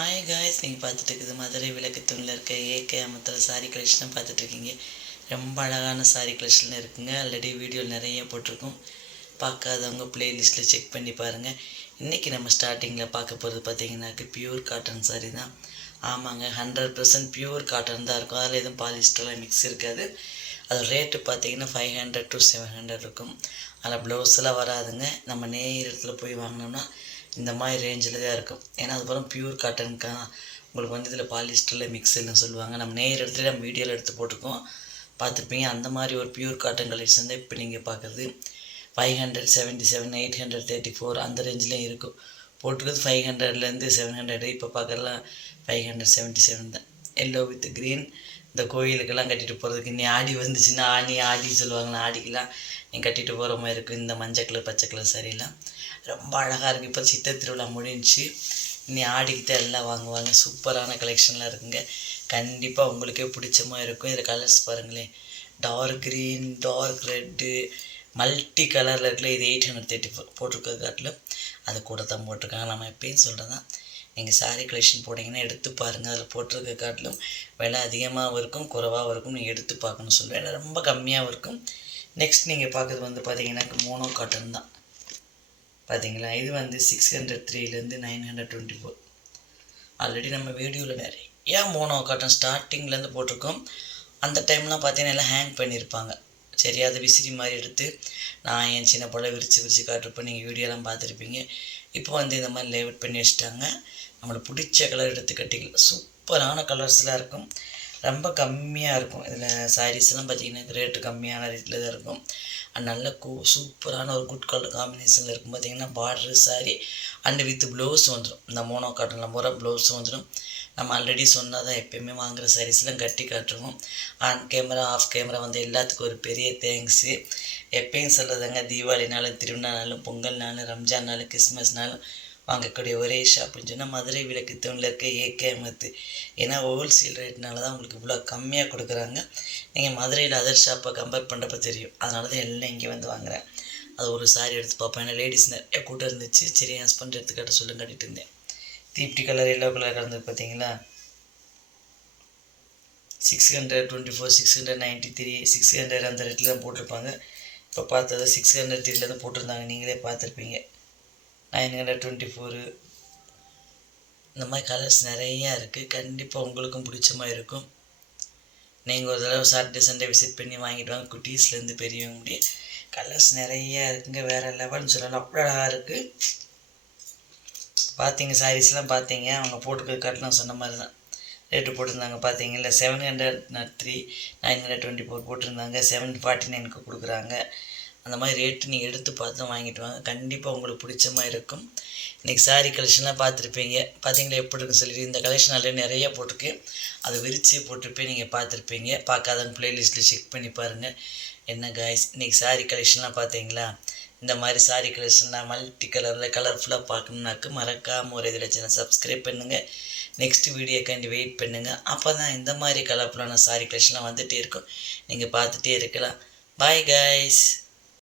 ஆய் காய்ஸ் நீங்கள் பார்த்துட்டு இருக்குது மதுரை விளக்கு தூணில் இருக்க ஏகே அமத்தில் சாரி கலெக்ஷன் பார்த்துட்ருக்கீங்க ரொம்ப அழகான சாரி கலெக்ஷன் இருக்குங்க. ஆல்ரெடி வீடியோ நிறைய போட்டிருக்கோம். பார்க்காதவங்க ப்ளேலிஸ்ட்டில் செக் பண்ணி பாருங்கள் இன்றைக்கி நம்ம ஸ்டார்டிங்கில் பார்க்க போகிறது பார்த்தீங்கன்னாக்கு பியூர் காட்டன் சாரி தான். ஆமாங்க ஹண்ட்ரட் பர்சன்ட் பியூர் காட்டன் தான் இருக்கும். அதில் எதுவும் பாலிஸ்டர்லாம் மிக்ஸ் இருக்காது. அது ரேட்டு பார்த்தீங்கன்னா five hundred to seven hundred இருக்கும். அதில் ப்ளவுஸ்லாம் வராதுங்க. நம்ம நேர் இடத்துல போய் வாங்கினோம்னா இந்த மாதிரி ரேஞ்சில் தான் இருக்கும். ஏன்னா அதுக்கப்புறம் பியூர் காட்டனுக்கா உங்களுக்கு வந்து இதில் பாலிஸ்டரில் மிக்ஸ் சொல்லுவாங்க. நம்ம நேர் இடத்துல நம்ம வீடியோவில் எடுத்து போட்டிருக்கோம். பார்த்துருப்பீங்க? அந்த மாதிரி ஒரு பியூர் காட்டன் கலெக்ஷன் தான் இப்போ நீங்கள் பார்க்குறது. Five hundred seventy seven eight hundred thirty four அந்த ரேஞ்சிலையும் இருக்கும் போட்டுக்கிறது ஃபைவ் ஹண்ட்ரட்லேருந்து செவன் ஹண்ட்ரட் இப்போ பார்க்குறதுலாம் ஃபைவ் ஹண்ட்ரட் செவன்ட்டி செவன் தான். எல்லோ வித் க்ரீன் இந்த கோயிலுக்கெல்லாம் கட்டிட்டு போகிறதுக்கு நீ ஆடி வந்துச்சுன்னா ஆடி ஆடி சொல்லுவாங்கன்னா ஆடிக்கெல்லாம் நீ கட்டிட்டு போகிற மாதிரி இருக்கும் இந்த மஞ்சள் கலர் பச்சை கலர் சரியெல்லாம் ரொம்ப அழகாக இருக்குது இப்போ சித்திரை திருவிழா முடிஞ்சு நீ ஆடிக்கு தான் எல்லாம் வாங்குவாங்க. சூப்பரான கலெக்ஷன்லாம் இருக்குங்க. கண்டிப்பாக உங்களுக்கே பிடிச்ச மாதிரி இருக்கும். இதில் கலர்ஸ் பாருங்களேன். Dark green dark red multi கலரில் இருக்குல்ல இது எயிட் ஹண்ட்ரட் தேர்ட்டி ஃபோர் போட்டிருக்க காட்டில் அது கூட தான் போட்டிருக்காங்க. நம்ம எப்பயும் சொல்கிறது தான் நீங்கள் சாரீ கலெக்ஷன் போட்டிங்கன்னா எடுத்து பாருங்கள் அதில் போட்டிருக்க காட்டிலும் விலை அதிகமாகவும் இருக்கும் குறைவாகவும் இருக்கும். நீங்கள் எடுத்து பார்க்கணும் சொல்லுவேன் விலை ரொம்ப கம்மியாகவும் இருக்கும். நெக்ஸ்ட் நீங்கள் பார்க்குறது வந்து பார்த்தீங்கன்னா மோனோ காட்டன் தான். பார்த்தீங்களா இது வந்து six hundred த்ரீலேருந்து nine hundred twenty four already நம்ம வீடியோவில் நிறைய மோனோ காட்டன் ஸ்டார்டிங்லேருந்து போட்டிருக்கோம். அந்த டைம்லாம் பார்த்தீங்கன்னா எல்லாம் ஹேங் பண்ணியிருப்பாங்க. சரியாத அதை விசிறி மாதிரி எடுத்து நான் என் சின்ன போல் விரித்து விரித்து காட்டுறப்போ நீங்கள் வீடியோலாம் பார்த்துருப்பீங்க. இப்போ வந்து இந்த மாதிரி லேவுட் பண்ணி வச்சுட்டாங்க. நம்மளுக்கு பிடிச்ச கலர் எடுத்து கட்டிக்கலாம் சூப்பரான கலர்ஸ்லாம் இருக்கும். ரொம்ப கம்மியாக இருக்கும். இதில் சாரீஸ்லாம் பார்த்திங்கன்னா ரேட்டு கம்மியான ரேட்டில் தான் இருக்கும். அண்ட் நல்ல கூ சூப்பரான ஒரு குட் கலர் காம்பினேஷனில் இருக்கும். பார்த்திங்கன்னா border sari and with blouse வந்துடும் இந்த மோனோ காட்டனில் போகிற ப்ளவுஸும் வந்துடும் நம்ம ஆல்ரெடி சொன்னால் தான் எப்போயுமே வாங்குகிற சாரீஸ்லாம் கட்டி காட்டுவோம். ஆன் கேமரா ஆஃப் கேமரா வந்து எல்லாத்துக்கும் ஒரு பெரிய தேங்க்ஸு எப்பயும் சொல்கிறதாங்க தீபாவளினாலும் திருவிழானாலும் பொங்கல்னாலும் ரம்ஜான்னாலும் கிறிஸ்மஸ்னாலும் வாங்கக்கூடிய ஒரே ஷாப்புன்னு சொன்னால் மதுரை விளக்கு தூணில் இருக்க ஏகே அமத்து. ஏன்னா ஹோல்சேல் ரேட்னால தான் உங்களுக்கு இவ்வளோ கம்மியாக கொடுக்குறாங்க. நீங்கள் மதுரையில் அதர் ஷாப்பை கம்பேர் பண்ணுறப்ப தெரியும். அதனால தான் எல்லாம் இங்கே வந்து வாங்குகிறேன் அது ஒரு சாரி எடுத்து பார்ப்பேன். ஏன்னா லேடிஸ் நிறைய கூட்டம் இருந்துச்சு. சரி என் ஹஸ்பண்ட் எடுத்து கட்ட சொல்லு கட்டிட்டு இருந்தேன். தீப்டி கலர் எல்லோ கலர் கலந்தது பார்த்தீங்களா six hundred twenty four six hundred ninety three six hundred அந்த ரேட்டில் தான் போட்டிருப்பாங்க. இப்போ பார்த்தது சிக்ஸ் ஹண்ட்ரட் த்ரீல தான் போட்டிருந்தாங்க. நீங்களே பார்த்துருப்பீங்க. நைன் ஹண்ட்ரட் டுவெண்ட்டி ஃபோரு இந்த மாதிரி கலர்ஸ் நிறையா இருக்குது கண்டிப்பாக உங்களுக்கும் பிடிச்ச மாதிரி இருக்கும். நீங்கள் ஒரு தடவை சாட்டர்டே சண்டே விசிட் பண்ணி வாங்கிட்டு வாங்க. குட்டீஸ்லேருந்து பெரியவங்க முடியும் கலர்ஸ் நிறையா இருக்குங்க. வேறு லெவல்னு சொல்லலாம். அவ்வளோ அழகாக இருக்குது பார்த்தீங்க சாரீஸ்லாம் பார்த்தீங்க அவங்க போட்டுக்க கட்டணம் சொன்ன மாதிரி தான் ரேட்டு போட்டிருந்தாங்க பார்த்தீங்கல்ல seven hundred three nine hundred twenty four போட்டிருந்தாங்க செவன் ஃபார்ட்டி நைனுக்கு கொடுக்குறாங்க. அந்த மாதிரி ரேட்டு நீங்கள் எடுத்து பார்த்து வாங்கிட்டு வாங்க. கண்டிப்பாக உங்களுக்கு பிடிச்ச மாதிரி இருக்கும். இன்றைக்கி சாரீ கலெக்ஷன்லாம் பார்த்துருப்பீங்க. பார்த்தீங்களா எப்படி இருக்குன்னு சொல்லிட்டு இந்த கலெக்ஷன் அதில் நிறைய போட்டிருக்கு. அதை விரித்து போட்டிருப்பேன் நீங்கள் பார்த்துருப்பீங்க. பார்க்காதவங்க ப்ளேலிஸ்ட்டில் செக் பண்ணி பாருங்கள் என்ன காய்ஸ் இன்றைக்கி சாரீ கலெக்ஷன்லாம் பார்த்தீங்களா இந்த மாதிரி சாரி கலெக்ஷன்லாம் மல்டி கலரில் கலர்ஃபுல்லாக பார்க்கணுன்னாக்கு மறக்காமல் ஒரு இதில் சேனல் சப்ஸ்கிரைப் பண்ணுங்கள் நெக்ஸ்ட் வீடியோக்காண்டி வெயிட் பண்ணுங்கள் அப்போ தான் இந்த மாதிரி கலர்ஃபுல்லான சாரி கலெக்ஷன்லாம் வந்துகிட்டே இருக்கும். நீங்கள் பார்த்துட்டே இருக்கலாம். Bye guys